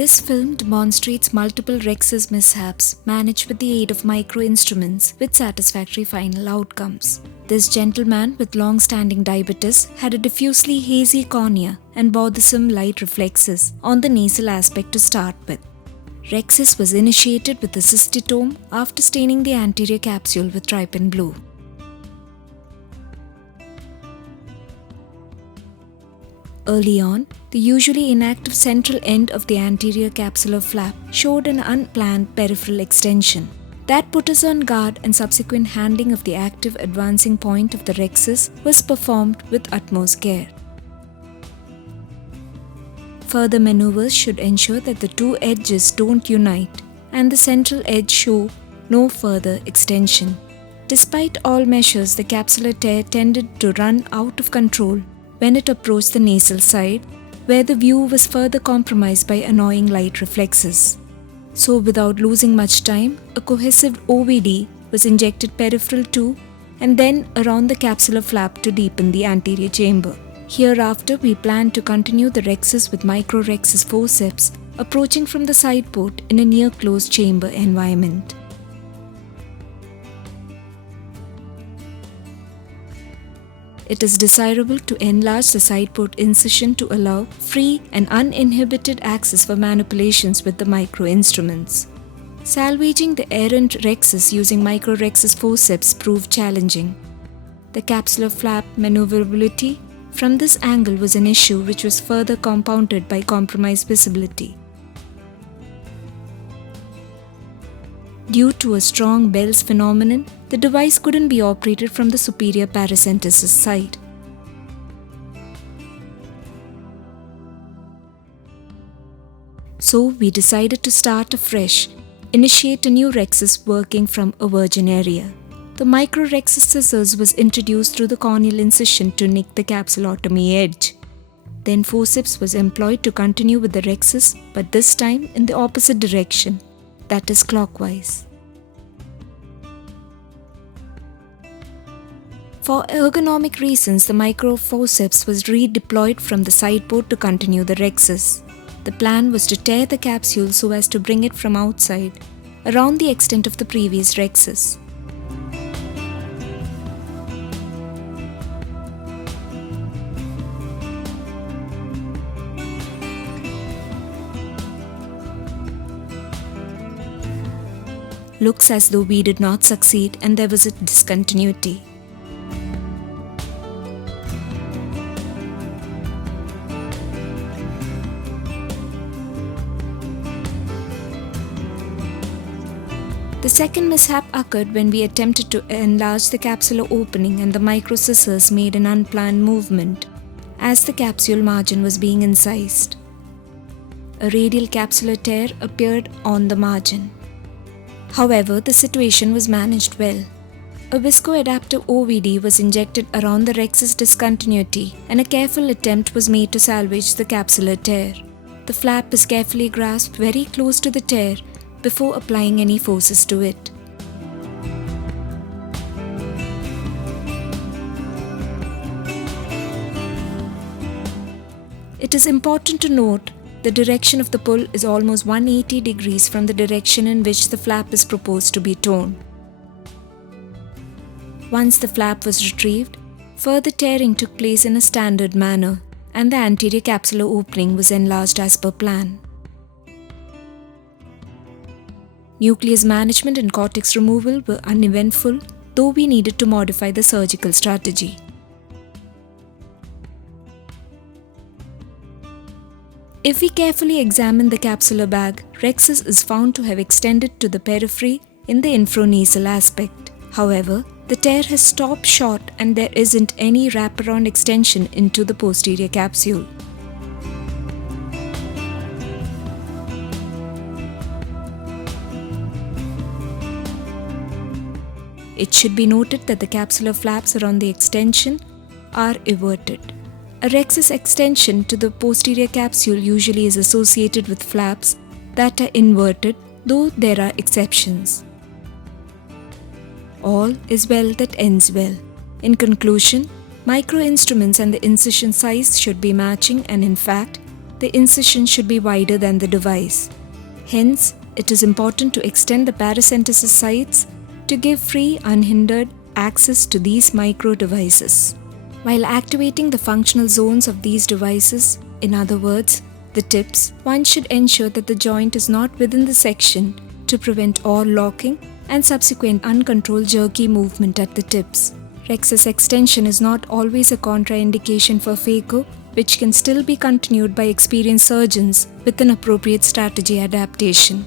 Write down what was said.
This film demonstrates multiple Rhexis mishaps managed with the aid of micro-instruments with satisfactory final outcomes. This gentleman with long-standing diabetes had a diffusely hazy cornea and bothersome light reflexes on the nasal aspect to start with. Rhexis was initiated with a cystitome after staining the anterior capsule with trypan blue. Early on, the usually inactive central end of the anterior capsular flap showed an unplanned peripheral extension. That put us on guard, and subsequent handling of the active advancing point of the Rhexis was performed with utmost care. Further maneuvers should ensure that the two edges don't unite and the central edge show no further extension. Despite all measures, the capsular tear tended to run out of control when it approached the nasal side, where the view was further compromised by annoying light reflexes. So without losing much time, a cohesive OVD was injected peripheral to and then around the capsular flap to deepen the anterior chamber. Hereafter, we plan to continue the Rhexis with micro-Rhexis forceps approaching from the side port in a near-closed chamber environment. It is desirable to enlarge the side port incision to allow free and uninhibited access for manipulations with the micro-instruments. Salvaging the errant Rhexis using micro-Rhexis forceps proved challenging. The capsular flap maneuverability from this angle was an issue which was further compounded by compromised visibility. Due to a strong Bell's phenomenon, the device couldn't be operated from the superior paracentesis side. So we decided to start afresh, initiate a new Rhexis working from a virgin area. The micro-Rhexis scissors was introduced through the corneal incision to nick the capsulotomy edge. Then forceps was employed to continue with the Rhexis, but this time in the opposite direction, that is clockwise. For ergonomic reasons, the micro forceps was redeployed from the side port to continue the Rhexis. The plan was to tear the capsule so as to bring it from outside, around the extent of the previous Rhexis. Looks as though we did not succeed and there was a discontinuity. The second mishap occurred when we attempted to enlarge the capsular opening and the micro scissors made an unplanned movement as the capsule margin was being incised. A radial capsular tear appeared on the margin. However, the situation was managed well. A viscoadaptive OVD was injected around the Rhexis discontinuity and a careful attempt was made to salvage the capsular tear. The flap is carefully grasped very close to the tear before applying any forces to it. It is important to note the direction of the pull is almost 180 degrees from the direction in which the flap is proposed to be torn. Once the flap was retrieved, further tearing took place in a standard manner and the anterior capsular opening was enlarged as per plan. Nucleus management and cortex removal were uneventful, though we needed to modify the surgical strategy. If we carefully examine the capsular bag, Rhexis is found to have extended to the periphery in the infronasal aspect. However, the tear has stopped short and there isn't any wraparound extension into the posterior capsule. It should be noted that the capsular flaps around the extension are everted. A Rhexis extension to the posterior capsule usually is associated with flaps that are inverted, though there are exceptions. All is well that ends well. In conclusion, micro instruments and the incision size should be matching, and in fact, the incision should be wider than the device. Hence, it is important to extend the paracentesis sites to give free, unhindered access to these micro devices. While activating the functional zones of these devices, in other words, the tips, one should ensure that the joint is not within the section to prevent all locking and subsequent uncontrolled jerky movement at the tips. Rhexis extension is not always a contraindication for phaco, which can still be continued by experienced surgeons with an appropriate strategy adaptation.